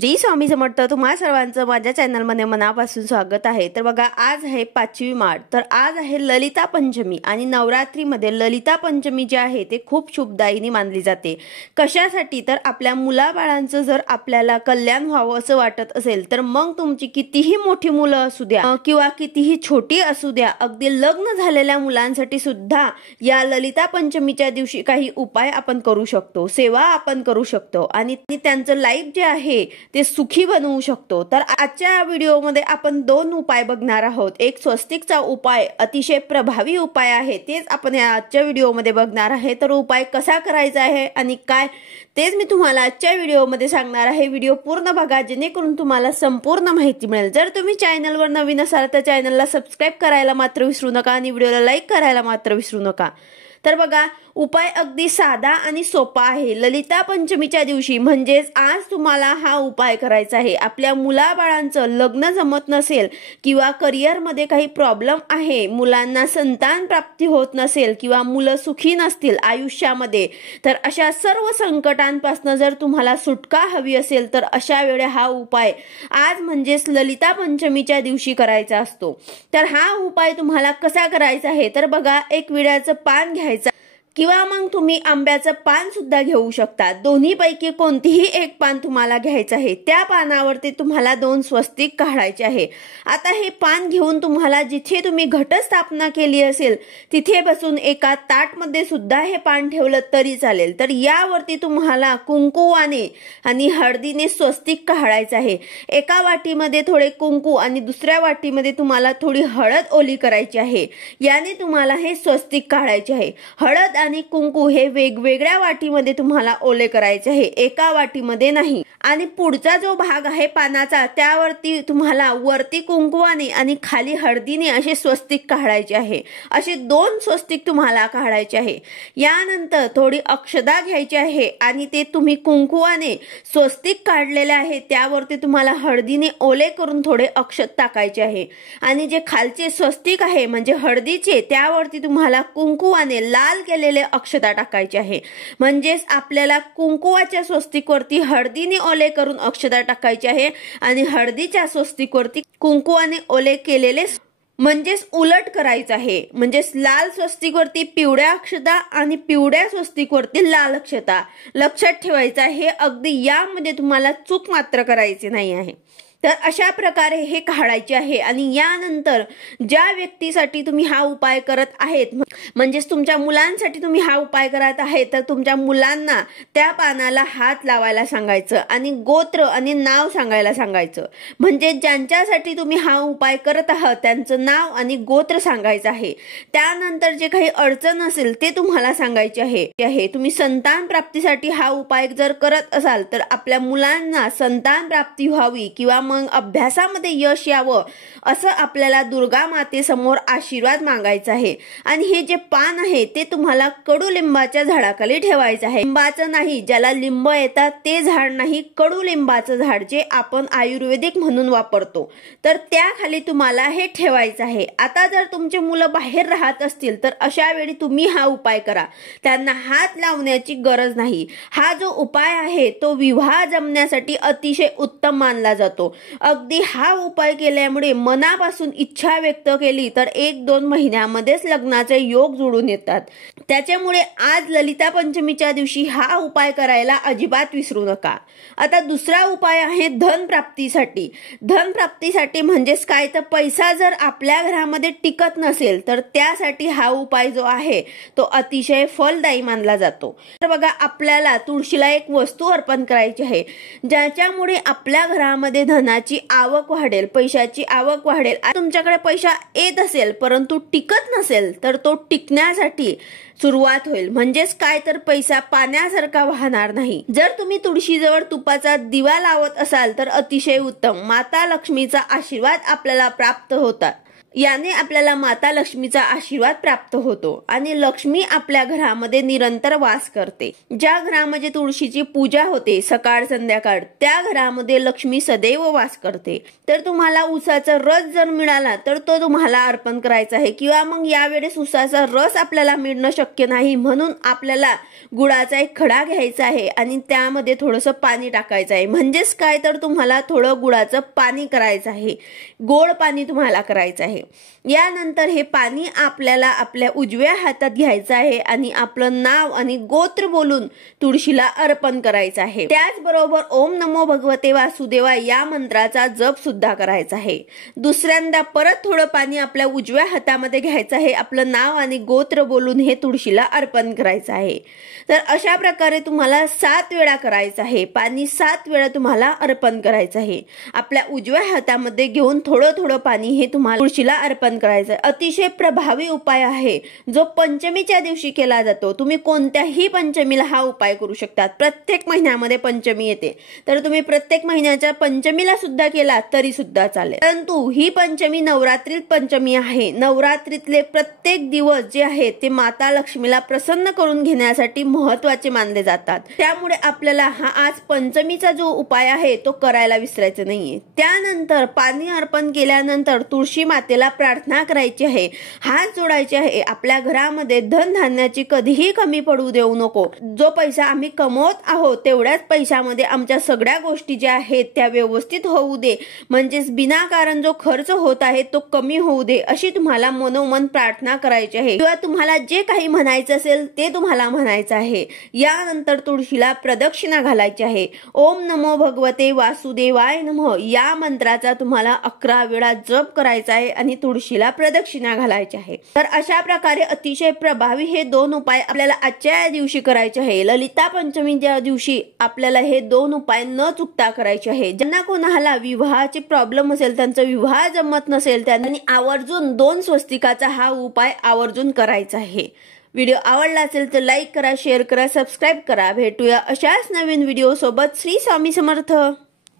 श्री स्वामी समर्थ। तुम्हा सर्वांचं माझ्या चॅनलमध्ये मनापासून स्वागत आहे। तर बघा, आज आहे 5वी मार्च, तर आज आहे ललिता पंचमी आणि नवरात्रीमध्ये ललिता पंचमी जी आहे ते खूप शुभदायिनी मानली जाते। कशासाठी? तर आपल्या मुलाबाळांचं जर आपल्याला कल्याण व्हावं असं वाटत असेल तर मग तुमची कितीही मोठी मुलं असू द्या किंवा कितीही छोटी असू द्या, अगदी लग्न झालेल्या मुलांसाठी सुद्धा या ललिता पंचमीच्या दिवशी काही उपाय आपण करू शकतो, सेवा आपण करू शकतो आणि त्यांचं लाईफ जे आहे ते सुखी बनवू शकतो। तर आजच्या व्हिडिओमध्ये आपण 2 उपाय बघणार आहोत। एक स्वस्तिकचा उपाय अतिशय प्रभावी उपाय आहे, तेच आपण आजच्या व्हिडिओमध्ये बघणार आहे। तर उपाय कसा करायचा आहे आणि काय तेच मी तुम्हाला आजच्या व्हिडिओमध्ये सांगणार आहे। व्हिडिओ पूर्ण बघा जेणेकरून तुम्हाला संपूर्ण माहिती मिळेल। जर तुम्ही चॅनलवर नवीन असाल तर चॅनलला सबस्क्राइब करायला मात्र विसरू नका आणि व्हिडिओला लाईक करायला मात्र विसरू नका। तर बघा, उपाय अगदी साधा आणि सोपा आहे। ललिता पंचमीच्या दिवशी म्हणजेच आज तुम्हाला हा उपाय करायचा आहे। आपल्या मुलाबाळांचं लग्न जमत नसेल किंवा करिअरमध्ये काही प्रॉब्लेम आहे, मुलांना संतान प्राप्ती होत नसेल किंवा मुलं सुखी नसतील आयुष्यामध्ये, तर अशा सर्व संकटांपासून जर तुम्हाला सुटका हवी असेल तर अशा वेळी हा उपाय आज म्हणजेच ललिता पंचमीच्या दिवशी करायचा असतो। तर हा उपाय तुम्हाला कसा करायचा आहे? तर बघा, एक विड्याचं पान घ्यायचं किंवा मग तुम्ही आंब्याचं पान सुद्धा घेऊ शकता। दोन्हीपैकी कोणतीही एक पान तुम्हाला घ्यायचं आहे। त्या पानावरती तुम्हाला 2 स्वस्तिक काढायचे आहे। आता हे पान घेऊन तुम्हाला जिथे तुम्ही घटस्थापना केली असेल तिथे बसून एका ताटमध्ये सुद्धा हे पान ठेवलं तरी चालेल। तर यावरती तुम्हाला कुंकुवाने आणि हळदीने स्वस्तिक काढायचं आहे। एका वाटीमध्ये थोडे कुंकू आणि दुसऱ्या वाटीमध्ये तुम्हाला थोडी हळद ओली करायची आहे। याने तुम्हाला हे स्वस्तिक काढायचे आहे। हळद आणि कुंकू हे वेगवेगळ्या वाटीमध्ये तुम्हाला ओले करायचे आहे, एका वाटीमध्ये नाही। आणि पुढचा जो भाग आहे पानाचा त्यावरती तुम्हाला वरती कुंकुवाने आणि खाली हळदीने असे स्वस्तिक काढायचे आहे। असे 2 स्वस्तिक तुम्हाला काढायचे आहे। यानंतर थोडी अक्षता घ्यायची आहे आणि ते तुम्ही कुंकुवाने स्वस्तिक काढलेले आहे त्यावरती तुम्हाला हळदीने ओले करून थोडे अक्षत टाकायचे आहे। आणि जे खालचे स्वस्तिक आहे म्हणजे हळदीचे त्यावरती तुम्हाला कुंकुवाने लाल केलेले अक्षता टाकायचे आहे। म्हणजेच आपल्याला कुंकुवाच्या स्वस्तिकवरती हळदीने ओले करून अक्षता टाकायचे आहे आणि हळदीच्या स्वस्तिकवरती कुंकुवाने ओले केलेले म्हणजेच उलट करायचं आहे। म्हणजेच लाल स्वस्तिकवरती पिवळ्या अक्षता आणि पिवळ्या स्वस्तिकवरती लाल अक्षता लक्षात ठेवायचं आहे। अगदी यामध्ये तुम्हाला चूक मात्र करायची नाही आहे। तर अशा प्रकारे हे काढायचे आहे। आणि यानंतर ज्या व्यक्तीसाठी तुम्ही हा उपाय करत आहेत म्हणजेच तुमच्या मुलांसाठी तुम्ही हा उपाय करत आहे, तर तुमच्या मुलांना त्या पानाला हात लावायला सांगायचं आणि गोत्र आणि नाव सांगायला सांगायचं। म्हणजे ज्यांच्यासाठी तुम्ही हा उपाय करत आहात त्यांचं नाव आणि गोत्र सांगायचं आहे। त्यानंतर जे काही अडचण असेल ते तुम्हाला सांगायचे आहे। तुम्ही संतान प्राप्तीसाठी हा उपाय जर करत असाल तर आपल्या मुलांना संतान प्राप्ती व्हावी किंवा मग अभ्यासामध्ये यश यावं असं आपल्याला दुर्गा मातेसमोर आशीर्वाद मागायचा आहे। आणि हे जे पान आहे ते तुम्हाला कडुलिंबाच्या झाडाखाली ठेवायचं आहे। लिंबाचं नाही, ज्याला लिंब येतात ते झाड नाही, कडुलिंबाचं झाड जे आपण आयुर्वेदिक म्हणून वापरतो, तर त्याखाली तुम्हाला हे ठेवायचं आहे। आता जर तुमचे मुलं बाहेर राहत असतील तर अशा वेळी तुम्ही हा उपाय करा, त्यांना हात लावण्याची गरज नाही। हा जो उपाय आहे तो विवाह जमण्यासाठी अतिशय उत्तम मानला जातो। अगदी हा उपाय केल्यामुळे मनापासून इच्छा व्यक्त केली तर 1-2 महिन्यामध्येच लग्नाचे योग जुळून येतात। त्याच्यामुळे आज ललिता पंचमीच्या दिवशी हा उपाय करायला अजिबात विसरू नका। आता दुसरा उपाय आहे धन प्राप्तीसाठी। धन प्राप्तीसाठी म्हणजेच काय, तर पैसा जर आपल्या घरामध्ये टिकत नसेल तर त्यासाठी हा उपाय जो आहे तो अतिशय फलदायी मानला जातो। तर बघा, आपल्याला तुळशीला एक वस्तू अर्पण करायची आहे ज्याच्यामुळे आपल्या घरामध्ये धनाची आवक वाढेल, पैशाची आवक वाढेल। तुमच्याकडे पैसा येत असेल परंतु टिकत नसेल तर तो टिकण्यासाठी सुरुवात होईल। म्हणजेच काय, तर पैसा पाण्यासारखा वाहणार नाही। जर तुम्ही तुळशीजवळ तुपाचा दिवा लावत असाल तर अतिशय उत्तम, माता लक्ष्मीचा आशीर्वाद आपल्याला प्राप्त होतात। याने आपल्याला माता लक्ष्मीचा आशीर्वाद प्राप्त होतो आणि लक्ष्मी आपल्या घरामध्ये निरंतर वास करते। ज्या घरामध्ये तुळशीची पूजा होते सकाळ संध्याकाळ त्या घरामध्ये लक्ष्मी सदैव वास करते। तर तुम्हाला उसाचा रस जर मिळाला तर तो तुम्हाला अर्पण करायचा आहे, किंवा मग यावेळेस उसाचा रस आपल्याला मिळणं शक्य नाही म्हणून आपल्याला गुळाचा एक खडा घ्यायचा आहे आणि त्यामध्ये थोडंसं पाणी टाकायचं आहे। म्हणजेच काय तर तुम्हाला थोडं गुळाचं पाणी करायचं आहे, गोड पाणी तुम्हाला करायचं आहे। यानंतर हे पाणी आपल्याला आपल्या उजव्या हातात घ्यायचं आहे आणि आपलं नाव आणि गोत्र बोलून तुळशीला अर्पण करायचं आहे। त्याचबरोबर ओम नमो भगवते वासुदेवाय या मंत्राचा जप सुद्धा करायचा आहे। दुसऱ्यांदा परत थोडं पाणी आपल्या उजव्या हातामध्ये घ्यायचं आहे, आपलं नाव आणि गोत्र बोलून हे तुळशीला अर्पण करायचं आहे। तर अशा प्रकारे तुम्हाला 7 वेळा करायचं आहे, पाणी 7 वेळा तुम्हाला अर्पण करायचं आहे। आपल्या उजव्या हातामध्ये घेऊन थोडं थोडं पाणी हे तुम्हाला तुळशीला अर्पण करायचं आहे। अतिशय प्रभावी उपाय आहे जो पंचमीच्या दिवशी केला जातो। तुम्ही कोणत्याही पंचमीला हा उपाय करू शकता। प्रत्येक महिन्यामध्ये पंचमी येते तर तुम्ही प्रत्येक महिन्याच्या पंचमीला सुद्धा केला तरी सुद्धा चालेल, परंतु ही पंचमी नवरात्रीत पंचमी आहे। नवरात्रीतले प्रत्येक दिवस जे आहेत ते माता लक्ष्मीला प्रसन्न करून घेण्यासाठी महत्त्वाचे मानले जातात। त्यामुळे आपल्याला हा आज पंचमीचा जो उपाय आहे तो करायला विसरायचा नाहीये। त्यानंतर पाणी अर्पण केल्यानंतर तुळशी मातेला प्रार्थना करायची आहे, हात जोडायचे आहे। आपल्या घरामध्ये धन धान्याची कधीही कमी पडू देऊ नको। जो पैसा आम्ही कमवत आहोत तेवढ्याच पैशामध्ये आमच्या सगळ्या गोष्टी ज्या आहेत त्या व्यवस्थित होऊ दे, म्हणजेच विनाकारण जो खर्च होत आहे तो कमी होऊ दे, अशी तुम्हाला मनोमन प्रार्थना करायची आहे। किंवा तुम्हाला जे काही म्हणायचं असेल ते तुम्हाला म्हणायचं आहे। यानंतर तुळशीला प्रदक्षिणा घालायची आहे। ओम नमो भगवते वासुदेवाय नमः या मंत्राचा तुम्हाला 11 वेळा जप करायचा आहे आणि तुळशीला प्रदक्षिणा घालायची आहे। तर अशा प्रकारे अतिशय प्रभावी हे 2 उपाय आपल्याला आजच्या दिवशी करायचे आहे। ललिता पंचमीच्या दिवशी आपल्याला हे 2 उपाय न चुकता करायचे आहे। ज्यांना कोणाला विवाहाचे प्रॉब्लेम असेल, त्यांचा विवाह जमत नसेल, त्यांनी आवर्जून 2 स्वस्तिकाचा हा उपाय आवर्जून करायचा आहे। व्हिडिओ आवडला असेल तर लाईक करा, शेअर करा, सबस्क्राईब करा। भेटूया अशाच नवीन व्हिडिओ सोबत। श्री स्वामी समर्थ।